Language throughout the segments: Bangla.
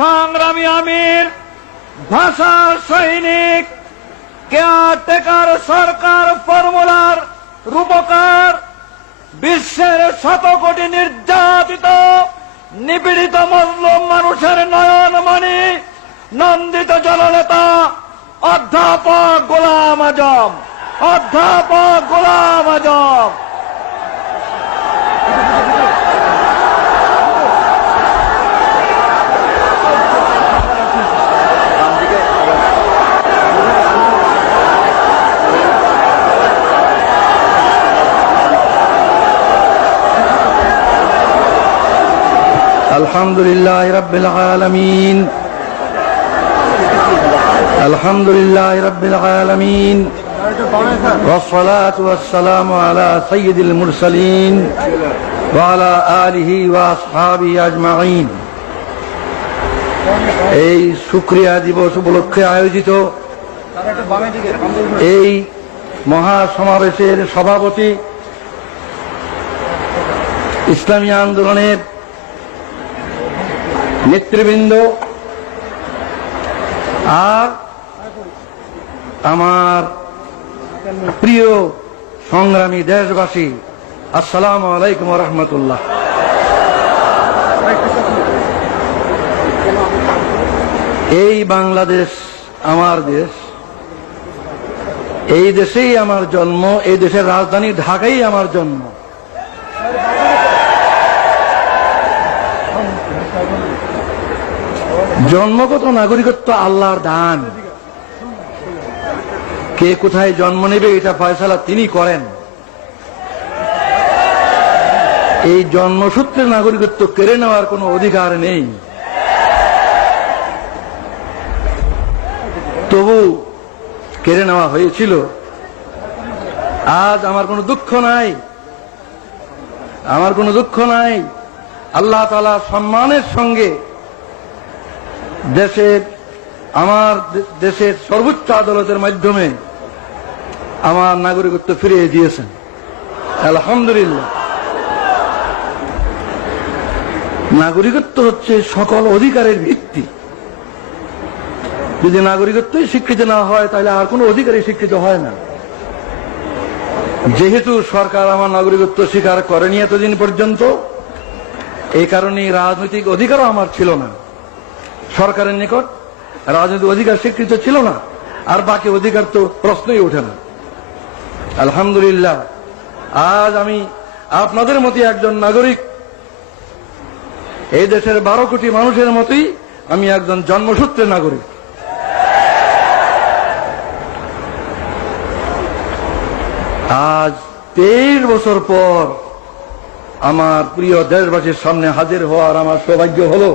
সংগ্রামী আমির, ভাষা সৈনিক, কেয়ারটেকার সরকার ফর্মুলার রূপকার, বিশ্বের শত কোটি নির্যাতিত নিপীড়িত মজলুম মানুষের নয়নমণি, নন্দিত জননেতা অধ্যাপক গোলাম আজম, অধ্যাপক গোলাম আজম। আলহামদুলিল্লাহ রাব্বিল আলামিন, আলহামদুলিল্লাহ রাব্বিল আলামিন, ওয়াসসালাতু ওয়াসসালামু আলা সাইয়্যিদিল মুরসালিন ওয়া আলা আলিহি ওয়া আসহাবিহি আজমাইন। এই শুকরিয়া দিবস উপলক্ষে আয়োজিত এই মহাসমাবেশের সভাপতি, ইসলামী আন্দোলনের নেতৃবৃন্দ, আর আমার প্রিয় সংগ্রামী দেশবাসী, আসসালামু আলাইকুম ওয়া রাহমাতুল্লাহ। এই বাংলাদেশ আমার দেশ, এই দেশেই আমার জন্ম, এই দেশের রাজধানী ঢাকাই আমার জন্ম। জন্মগত নাগরিকত্ব আল্লাহর দান। কে কোথায় জন্ম নেবে এটা ফয়সালা তিনি করেন। এই জন্মসূত্রে নাগরিকত্ব কেড়ে নেওয়ার কোনো অধিকার নেই। তবু কেড়ে নেওয়া হয়েছিল। আজ আমার কোনো দুঃখ নাই, আমার কোনো দুঃখ নাই। আল্লাহ তাআলা সম্মানের সঙ্গে আমার দেশের সর্বোচ্চ আদালতের মাধ্যমে আমার নাগরিকত্ব ফিরিয়ে দিয়েছেন, আলহামদুলিল্লাহ। নাগরিকত্ব হচ্ছে সকল অধিকারের ভিত্তি। যদি নাগরিকত্বই স্বীকৃতি না হয় তাহলে আর কোনো অধিকারই স্বীকৃত হয় না। যেহেতু সরকার আমার নাগরিকত্ব স্বীকার করেনি এতদিন পর্যন্ত, এই কারণে রাজনৈতিক অধিকারও আমার ছিল না। সরকারের নিকট রাজনৈতিক অধিকার স্বীকৃত ছিল না, আর বাকি অধিকার তো প্রশ্নই ওঠে না। আলহামদুলিল্লাহ, আজ আমি আপনাদের মতোই একজন নাগরিক। এই দেশের 12 কোটি মানুষের মতোই আমি একজন জন্মসূত্রে নাগরিক। আজ 23 বছর পর আমার প্রিয় দেশবাসীর সামনে হাজির হওয়ার আমার সৌভাগ্য হলো।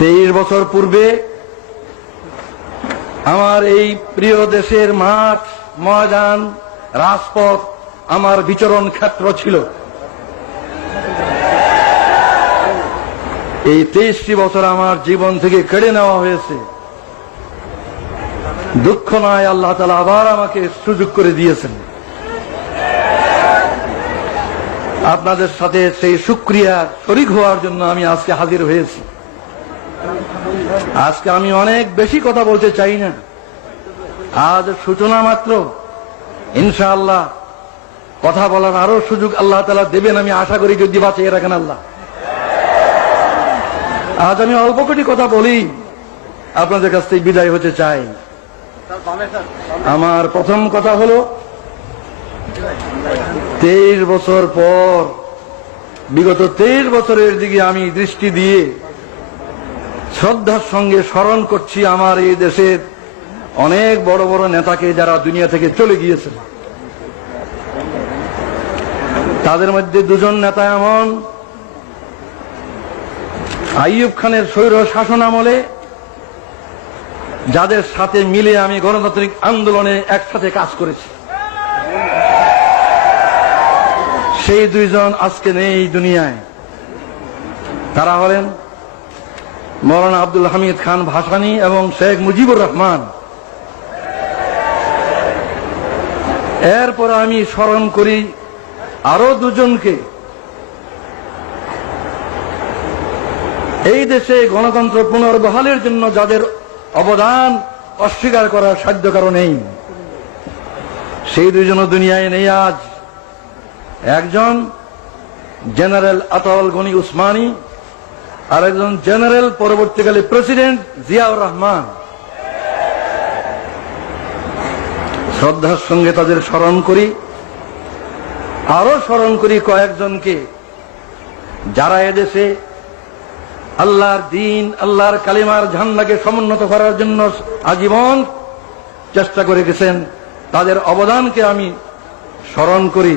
23 বছর পূর্বে আমার এই প্রিয় দেশের মাঠ, ময়দান, রাজপথ আমার বিচরণ ক্ষেত্র ছিল। এই 23টি বছর আমার জীবন থেকে কেড়ে নেওয়া হয়েছে। দুঃখ নয়, আল্লাহ তাআলা আবার আমাকে সুযোগ করে দিয়েছেন। আপনাদের সাথে সেই শুকরিয়া শরীক হওয়ার জন্য আমি আজকে হাজির হয়েছি। আজকে আমি অনেক বেশি কথা বলতে চাই না। আজ সূচনা মাত্র, ইনশাআল্লাহ কথা বলার আরো সুযোগ আল্লাহ তাআলা দেবেন, আমি আশা করি, যদি বাঁচিয়ে রাখেন আল্লাহ। আজ আমি অল্প কটি কথা বলি, আপনাদের কাছ থেকে বিদায় হতে চাই। আমার প্রথম কথা হলো, 23 বছর পর, বিগত 23 বছরের দিকে আমি দৃষ্টি দিয়ে শ্রদ্ধার সঙ্গে স্মরণ করছি আমার এই দেশের অনেক বড় বড় নেতাকে, যারা দুনিয়া থেকে চলে গিয়েছেন। তাদের মধ্যে 2জন নেতা এমন, আইয়ুব খানের স্বৈর শাসন আমলে যাদের সাথে মিলে আমি গণতান্ত্রিক আন্দোলনে একসাথে কাজ করেছি। সেই 2জন আজকে নেই দুনিয়ায়। তারা হলেন মৌলানা আব্দুল হামিদ খান ভাসানী এবং শেখ মুজিবুর রহমান। এরপর আমি স্মরণ করি আরো 2জনকে, এই দেশে গণতন্ত্র পুনর্বহালের জন্য যাদের অবদান অস্বীকার করার সাধ্য কারো নেই, সেই দুইজনও দুনিয়ায় নেই আজ। একজন জেনারেল আতাউল গনি উসমানী, আর একজন জেনারেল পরবর্তীকালে প্রেসিডেন্ট জিয়াউর রহমান। শ্রদ্ধার সঙ্গে তাদের স্মরণ করি। আরো স্মরণ করি কয়েকজনকে যারা এদেশে আল্লাহর দ্বীন, আল্লাহর কালিমার ঝান্ডাকে সমুন্নত করার জন্য আজীবন চেষ্টা করে গেছেন। তাদের অবদানকে আমি স্মরণ করি।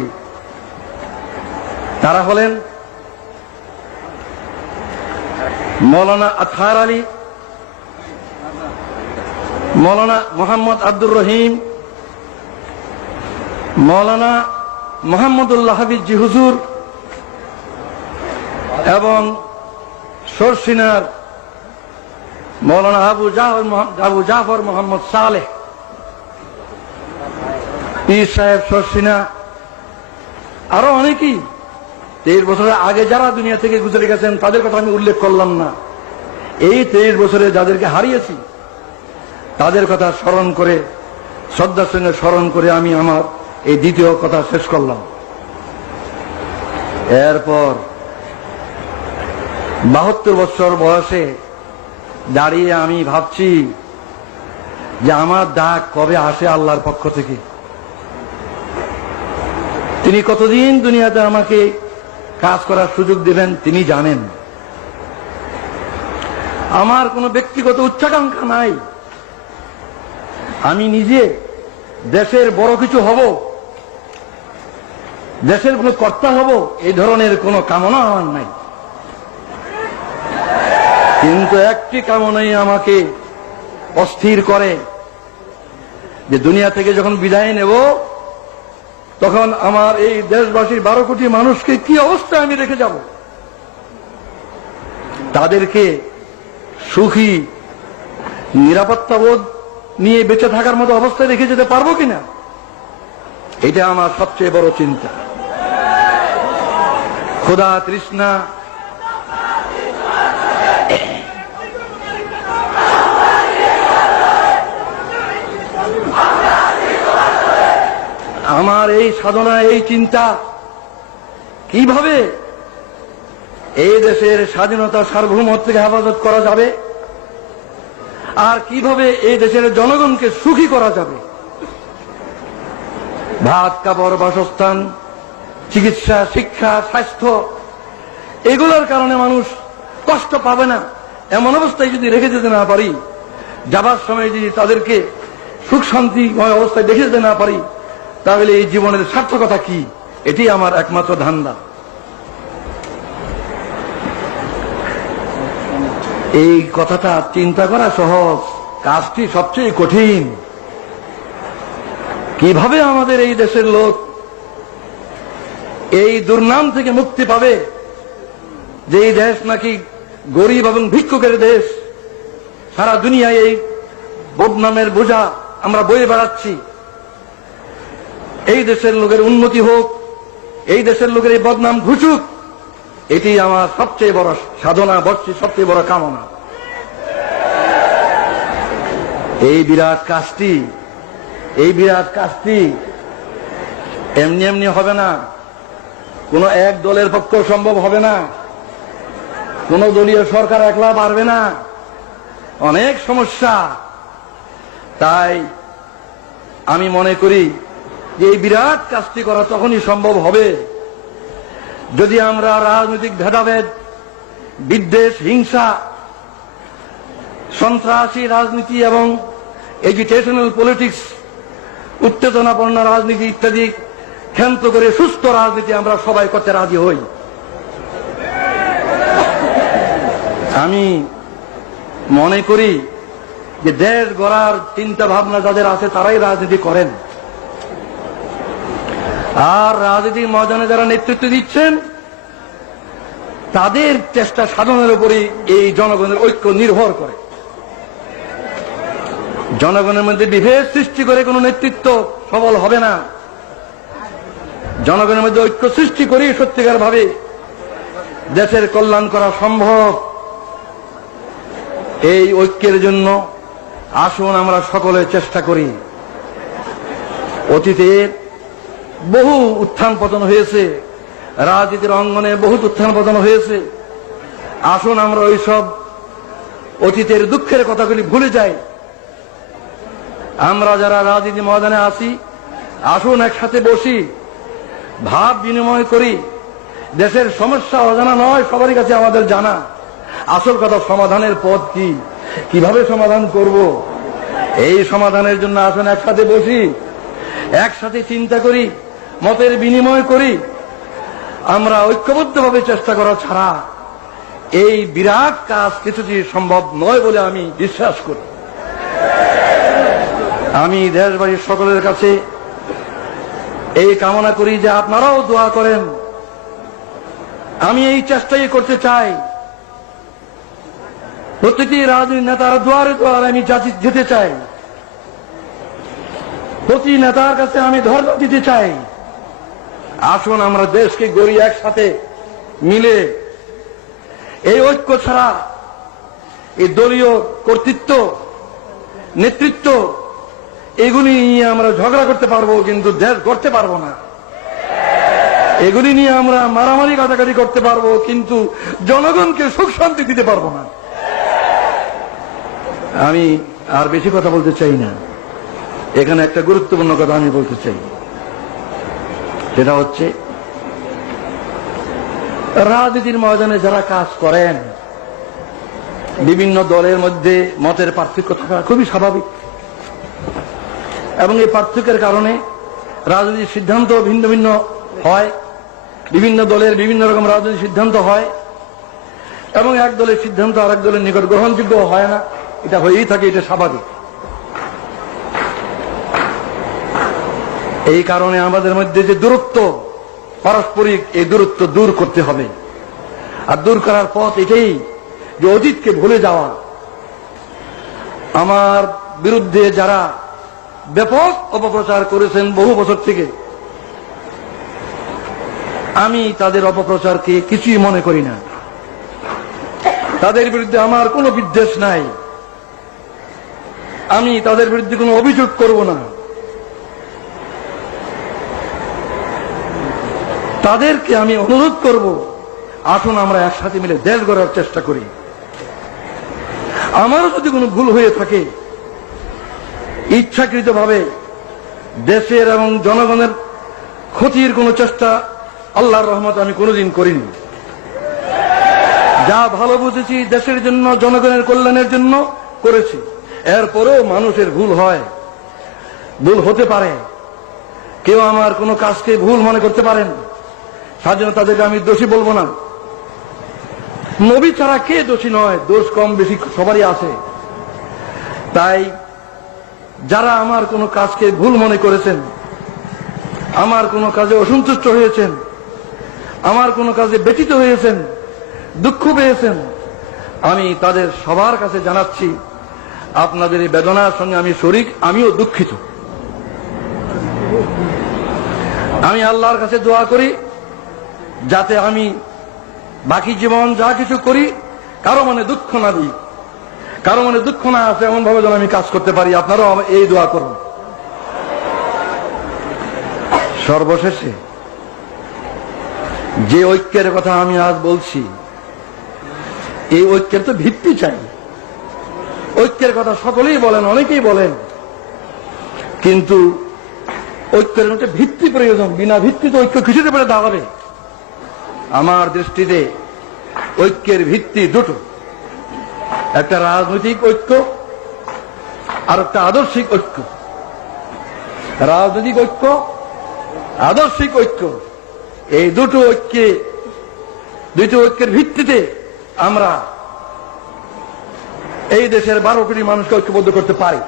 তারা হলেন মৌলানা আতহার আলী, মৌলানা মোহাম্মদ আব্দুর রহিম, মৌলানা মোহাম্মদুল্লাহ হাফিজ জি হুজুর এবং সরসিনার মৌলানা আবু জাফর মোহাম্মদ সালেহ, পীর সাহেব সরসিনা, আরো অনেকেই 23 বছরের আগে যারা দুনিয়া থেকে গুজরে গেছেন তাদের কথা আমি উল্লেখ করলাম না। এই 23 বছরে যাদেরকে হারিয়েছি তাদের কথা স্মরণ করে, শ্রদ্ধার সঙ্গে স্মরণ করে আমি আমার এই দ্বিতীয় কথা শেষ করলাম। এরপর 72 বছর বয়সে দাঁড়িয়ে আমি ভাবছি যে আমার ডাক কবে আসে আল্লাহর পক্ষ থেকে। তিনি কতদিন দুনিয়াতে আমাকে কাজ করার সুযোগ দেবেন তিনি জানেন। আমার কোনো ব্যক্তিগত উচ্চাকাঙ্ক্ষা নাই। আমি নিজে দেশের বড় কিছু হব, দেশের কোনো কর্তা হব, এই ধরনের কোনো কামনা আমার নাই। কিন্তু একটি কামনাই আমাকে অস্থির করে যে দুনিয়া থেকে যখন বিদায় নেব তখন আমার এই দেশবাসীর 12 কোটি মানুষকে কি অবস্থায় আমি রেখে যাব। তাদেরকে সুখী নিরাপত্তাবোধ নিয়ে বেঁচে থাকার মতো অবস্থায় রেখে যেতে পারবো কিনা, এটা আমার সবচেয়ে বড় চিন্তা। ক্ষুধা তৃষ্ণা আমার এই সাধনা, এই চিন্তা কিভাবে এই দেশের স্বাধীনতা সার্বভৌমত্বকে হেফাজত করা যাবে আর কিভাবে এই দেশের জনগণকে সুখী করা যাবে। ভাত, কাপড়, বাসস্থান, চিকিৎসা, শিক্ষা, স্বাস্থ্য, এগুলোর কারণে মানুষ কষ্ট পাবে না এমন অবস্থায় যদি রেখে যেতে না পারি, যাবার সময় যদি তাদেরকে সুখ শান্তিময় অবস্থায় দেখে যেতে না পারি, তাহলে এই জীবনের সার্থকতা কি? এটি আমার একমাত্র ধান্দা। এই কথাটা চিন্তা করা সহজ, কাজটি সবচেয়ে কঠিন। কিভাবে আমাদের এই দেশের লোক এই দুর্নাম থেকে মুক্তি পাবে যে এই দেশ নাকি গরিব এবং ভিক্ষুকের দেশ। সারা দুনিয়ায় এই বদনামের বোঝা আমরা বয়ে বেড়াচ্ছি। এই দেশের লোকের উন্নতি হোক, এই দেশের লোকের এই বদনাম ঘুচুক, এটি আমার সবচেয়ে বড় সাধনা, সবচেয়ে বড় কামনা। এই বিরাট কাজটি এমনি এমনি হবে না, কোন এক দলের পক্ষে সম্ভব হবে না, কোন দলীয় সরকার একলা পারবে না, অনেক সমস্যা। তাই আমি মনে করি যে এই বিরাট কাজটি করা তখনই সম্ভব হবে যদি আমরা রাজনৈতিক ভেদাভেদ, বিদ্বেষ, হিংসা, সন্ত্রাসী রাজনীতি এবং এজিটেশনাল পলিটিক্স, উত্তেজনাপূর্ণ রাজনীতি ইত্যাদি ক্ষান্ত করে সুস্থ রাজনীতি আমরা সবাই করতে রাজি হই। আমি মনে করি যে দেশ গড়ার চিন্তা ভাবনা যাদের আছে তারাই রাজনীতি করেন, আর রাজনীতির ময়দানে যারা নেতৃত্ব দিচ্ছেন তাদের চেষ্টা সাধনের উপরই এই জনগণের ঐক্য নির্ভর করে। জনগণের মধ্যে বিভেদ সৃষ্টি করে কোন নেতৃত্ব সফল হবে না। জনগণের মধ্যে ঐক্য সৃষ্টি করেই সত্যিকার ভাবে দেশের কল্যাণ করা সম্ভব। এই ঐক্যের জন্য আসুন আমরা সকলে চেষ্টা করি। অতীতের বহু উত্থান পতন হয়েছে, রাজনীতির অঙ্গনে বহুত উত্থান পতন হয়েছে। আসুন আমরা ওইসব অতীতের দুঃখের কথাগুলি ভুলে যাই। আমরা যারা রাজনীতি ময়দানে আছি, আসুন একসাথে বসি, ভাব বিনিময় করি। দেশের সমস্যা অজানা নয়, সবারই কাছে আমাদের জানা। আসল কথা সমাধানের পথ কি, কিভাবে সমাধান করব, এই সমাধানের জন্য আসুন একসাথে বসি, একসাথে চিন্তা করি, মতের বিনিময় করি। আমরা ঐক্যবদ্ধভাবে চেষ্টা করা ছাড়া এই বিরাট কাজ কিছুটি সম্ভব নয় বলে আমি বিশ্বাস করি। আমি দেশবাসীর সকলের কাছে এই কামনা করি যে আপনারাও দোয়া করেন। আমি এই চেষ্টাই করতে চাই, প্রতিটি রাজনৈতিক নেতার দুয়ারে দুয়ারে আমি যেতে চাই, প্রতি নেতার কাছে আমি ধর্ম দিতে চাই। আসুন আমরা দেশকে গড়ি একসাথে মিলে। এই ঐক্য ছাড়া এই দলীয় কর্তৃত্ব, নেতৃত্ব, এগুলি নিয়ে আমরা ঝগড়া করতে পারবো, কিন্তু দেশ গড়তে পারবো না। এগুলি নিয়ে আমরা মারামারি কাটাকাটি করতে পারবো, কিন্তু জনগণকে সুখ শান্তি দিতে পারবো না। আমি আর বেশি কথা বলতে চাই না। এখানে একটা গুরুত্বপূর্ণ কথা আমি বলতে চাই, সেটা হচ্ছে রাজনীতির ময়দানে যারা কাজ করেন, বিভিন্ন দলের মধ্যে মতের পার্থক্য থাকা খুবই স্বাভাবিক, এবং এই পার্থক্যের কারণে রাজনৈতিক সিদ্ধান্ত ভিন্ন ভিন্ন হয়। বিভিন্ন দলের বিভিন্ন রকম রাজনৈতিক সিদ্ধান্ত হয়, এবং এক দলের সিদ্ধান্ত আরেক দলের নিকট গ্রহণযোগ্য হয় না। এটা হয়েই থাকে, এটা স্বাভাবিক। এই কারণে আমাদের মধ্যে যে দূরত্ব পারস্পরিক, এই দূরত্ব দূর করতে হবে। আর দূর করার পথ এটাই যে অতীতকে ভুলে যাওয়া। আমার বিরুদ্ধে যারা ব্যাপক অপপ্রচার করেছেন বহু বছর থেকে, আমি তাদের অপপ্রচারকে কিছুই মনে করি না। তাদের বিরুদ্ধে আমার কোনো বিদ্বেষ নাই, আমি তাদের বিরুদ্ধে কোনো অভিযোগ করব না। তাদেরকে আমি অনুরোধ করব, আসুন আমরা একসাথে মিলে দেশ গড়ার চেষ্টা করি। আমারও যদি কোনো ভুল হয়ে থাকে, ইচ্ছাকৃতভাবে দেশের এবং জনগণের ক্ষতির কোনো চেষ্টা আল্লাহর রহমতে আমি কোনোদিন করিনি। যা ভালো বুঝেছি দেশের জন্য, জনগণের কল্যাণের জন্য করেছি। এরপরেও মানুষের ভুল হয়, ভুল হতে পারে। কেউ আমার কোনো কাজকে ভুল মনে করতে পারেন, সাধারণত তাদেরকে আমি দোষী বলবো না। নবী ছাড়া কে দোষী নয়? দোষ কম বেশি সবারই আছে। তাই যারা আমার কোনো কাজকে ভুল মনে করেছেন, আমার কোনো কাজে অসন্তুষ্ট হয়েছেন, আমার কোনো কাজে ব্যথিত হয়েছেন, দুঃখ পেয়েছেন, আমি তাদের সবার কাছে জানাচ্ছি, আপনাদের এই বেদনার সঙ্গে আমি শরিক, আমিও দুঃখিত। আমি আল্লাহর কাছে দোয়া করি যাতে আমি বাকি জীবন যা কিছু করি কারো মনে দুঃখ না দিই, কারো মনে দুঃখ না আসে এমন ভাবে যেন আমি কাজ করতে পারি। আপনারাও এই দোয়া করুন। সর্বশেষে যে ঐক্যের কথা আমি আজ বলছি, এই ঐক্যের তো ভিত্তি চাই। ঐক্যের কথা সকলেই বলেন, অনেকেই বলেন, কিন্তু ঐক্যের একটা ভিত্তি প্রয়োজন। বিনা ভিত্তিতে ঐক্য কিছুতে পেরে দাঁড়াবে। আমার দৃষ্টিতে ঐক্যের ভিত্তি দুটো, একটা রাজনৈতিক ঐক্য আর একটা আদর্শিক ঐক্য। রাজনৈতিক ঐক্য, আদর্শিক ঐক্য, এই দুটো ঐক্যের ভিত্তিতে আমরা এই দেশের 12 কোটি মানুষকে ঐক্যবদ্ধ করতে পারি।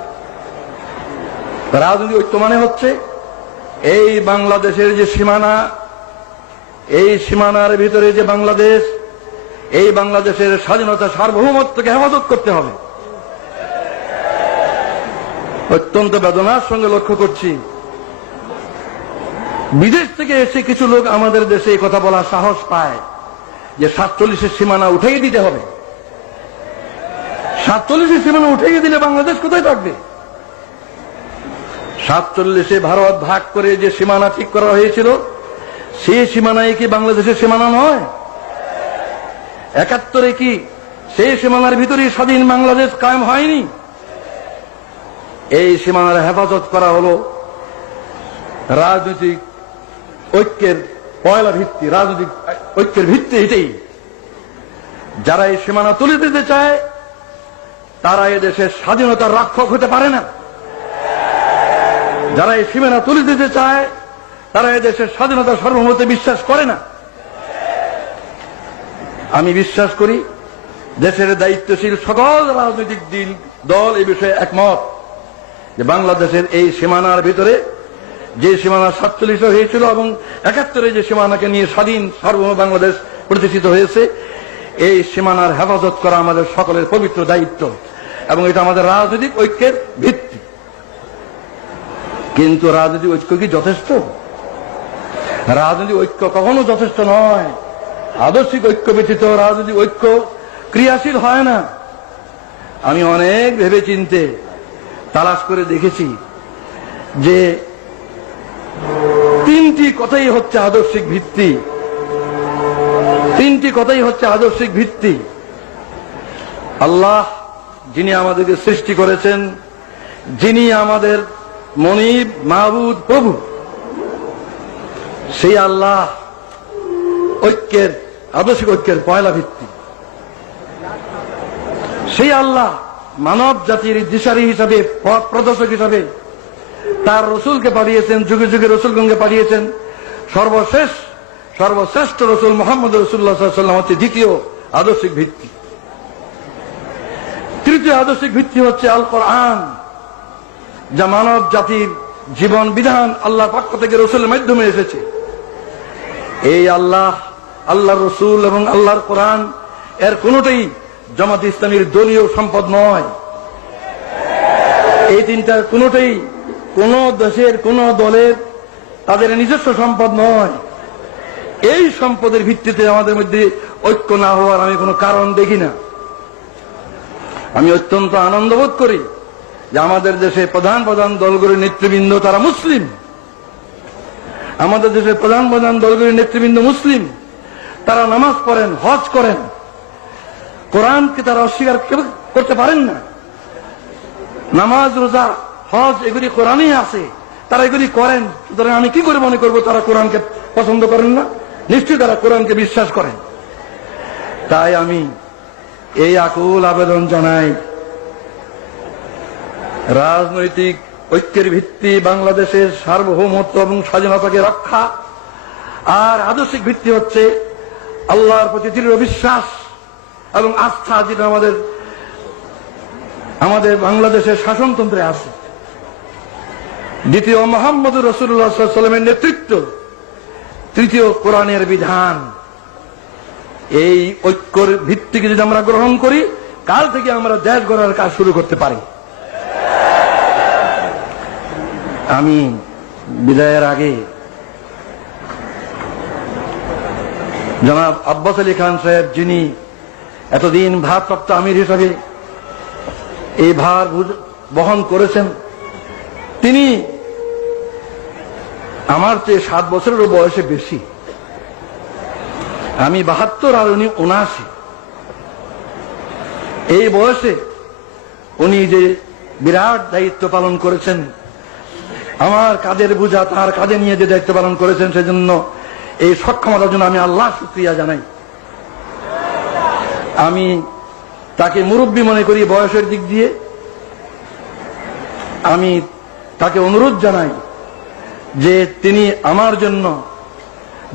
রাজনৈতিক ঐক্য মানে হচ্ছে এই বাংলাদেশের যে সীমানা, এই সীমানার ভিতরে যে বাংলাদেশ, এই বাংলাদেশের স্বাধীনতা সার্বভৌমত্বকে হেফাজত করতে হবে। অত্যন্ত বেদনার সঙ্গে লক্ষ্য করছি, বিদেশ থেকে এসে কিছু লোক আমাদের দেশে এই কথা বলার সাহস পায় যে 47-এর সীমানা উঠিয়ে দিতে হবে। 47 সীমানা উঠে দিলে বাংলাদেশ কোথায় থাকবে? 47 ভারত ভাগ করে যে সীমানা ঠিক করা হয়েছিল, সেই সীমানায় কি বাংলাদেশের সীমানা নয়? 71 কি সেই সীমানার ভিতরে স্বাধীন বাংলাদেশ কায়েম হয়নি? এই সীমানার হেফাজত করা হলো রাজনৈতিক ঐক্যের পয়লা ভিত্তি, রাজনৈতিক ঐক্যের ভিত্তি এটাই। যারা এই সীমানা তুলে দিতে চায় তারা এদেশের স্বাধীনতার রক্ষক হতে পারে না। যারা এই সীমানা তুলে দিতে চায় তারা এদেশের স্বাধীনতার সার্বভৌমত্বে বিশ্বাস করে না। আমি বিশ্বাস করি দেশের দায়িত্বশীল সকল রাজনৈতিক দল এই বিষয়ে একমত যে বাংলাদেশের এই সীমানার ভিতরে যে সীমানা 47 হয়েছিল এবং 71 যে সীমানাকে নিয়ে স্বাধীন সার্বভৌম বাংলাদেশ প্রতিষ্ঠিত হয়েছে, এই সীমানার হেফাজত করা আমাদের সকলের পবিত্র দায়িত্ব এবং এটা আমাদের রাজনৈতিক ঐক্যের ভিত্তি। কিন্তু রাজনৈতিক ঐক্য কি যথেষ্ট? রাজনৈতিক ঐক্য কখনো যথেষ্ট নয়। আদর্শিক ঐক্য ব্যতীত রাজনৈতিক ঐক্য ক্রিয়াশীল হয় না। আমি অনেক ভেবে চিন্তে তালাশ করে দেখেছি যে 3টি কথাই হচ্ছে আদর্শিক ভিত্তি। 3টি কথাই হচ্ছে আদর্শিক ভিত্তি। আল্লাহ যিনি আমাদেরকে সৃষ্টি করেছেন, যিনি আমাদের মনিব, মাহবুদ, প্রভু, সেই আল্লাহ ঐক্যের, আদর্শিক ঐক্যের পয়লা ভিত্তি। সেই আল্লাহ মানব জাতির দিশারি হিসাবে, পথ প্রদর্শক হিসাবে তার রসুলকে পাঠিয়েছেন, যুগে যুগে রসুলগণকে পাঠিয়েছেন। সর্বশ্রেষ্ঠ রসুল মুহাম্মদ রাসূলুল্লাহ সাল্লাল্লাহু আলাইহি ওয়াসাল্লাম হচ্ছে দ্বিতীয় আদর্শিক ভিত্তি। তৃতীয় আদর্শিক ভিত্তি হচ্ছে আল কোরআন, যা মানব জাতির জীবন বিধান আল্লাহর পক্ষ থেকে রসুলের মাধ্যমে এসেছে। এই আল্লাহ, আল্লাহর রসুল এবং আল্লাহর কোরআন এর কোনটাই জামাত ইসলামীর দলীয় সম্পদ নয়। এই তিনটার কোনটাই কোন দেশের কোন দলের তাদের নিজস্ব সম্পদ নয়। এই সম্পদের ভিত্তিতে আমাদের মধ্যে ঐক্য না হওয়ার আমি কোনো কারণ দেখি না। আমি অত্যন্ত আনন্দ বোধ করি যে আমাদের দেশে প্রধান প্রধান দলগুলির নেতৃবৃন্দ তারা মুসলিম। আমাদের দেশের প্রধান প্রধান দলগুলির নেতৃবৃন্দ মুসলিম। তারা নামাজ পড়েন, হজ করেন, কোরআনকে তারা অস্বীকার করতে পারেন না। নামাজ, রোজা, হজ এগুলি কোরআনই আছে, তারা এগুলি করেন। সুতরাং আমি কি করে মনে করবো তারা কোরআনকে পছন্দ করেন না? নিশ্চয়ই তারা কোরআনকে বিশ্বাস করেন। তাই আমি এই আকুল আবেদন জানাই, রাজনৈতিক ঐক্যের ভিত্তি বাংলাদেশের সার্বভৌমত্ব এবং স্বাধীনতাকে রক্ষা, আর আদর্শিক ভিত্তি হচ্ছে আল্লাহর প্রতি দৃঢ় বিশ্বাস এবং আস্থা, যেটা আমাদের বাংলাদেশের শাসনতন্ত্রে আছে। দ্বিতীয় মুহাম্মদ রাসূলুল্লাহ সাল্লাল্লাহু আলাইহি ওয়াসাল্লামের নেতৃত্ব, তৃতীয় কোরআনের বিধান। এই ঐক্যের ভিত্তিকে যদি আমরা গ্রহণ করি, কাল থেকে আমরা দেশ গড়ার কাজ শুরু করতে পারি। আমি বিদায়ের আগে জনাব আব্বাস আলী খান সাহেব, যিনি এতদিন ভারপ্রাপ্ত আমির হিসাবে এই ভার বহন করেছেন, তিনি আমার চেয়ে 7 বছরেরও বয়সে বেশি। আমি 72 আর উনি 79। এই বয়সে উনি যে বিরাট দায়িত্ব পালন করেছেন, আমার কাঁধের বোঝা তার কাঁধে নিয়ে যে দায়িত্ব পালন করেছেন, সেজন্য এই সক্ষমতার জন্য আমি আল্লাহ শুকরিয়া জানাই। আমি তাকে মুরব্বী মনে করি বয়সের দিক দিয়ে। আমি তাকে অনুরোধ জানাই যে তিনি আমার জন্য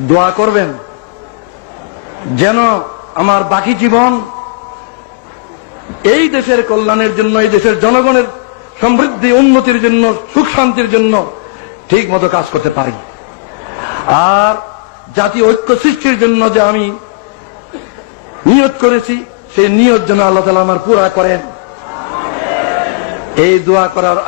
দোয়া করবেন, যেন আমার বাকি জীবন এই দেশের কল্যাণের জন্য, এই দেশের জনগণের সমৃদ্ধি উন্নতির জন্য, সুখ শান্তির জন্য ঠিক মতো কাজ করতে পারি। আর জাতীয় ঐক্য সৃষ্টির জন্য যে আমি নিয়ত করেছি, সেই নিয়ত যেন আল্লাহ তাআলা আমার পুরা করেন, এই দোয়া করার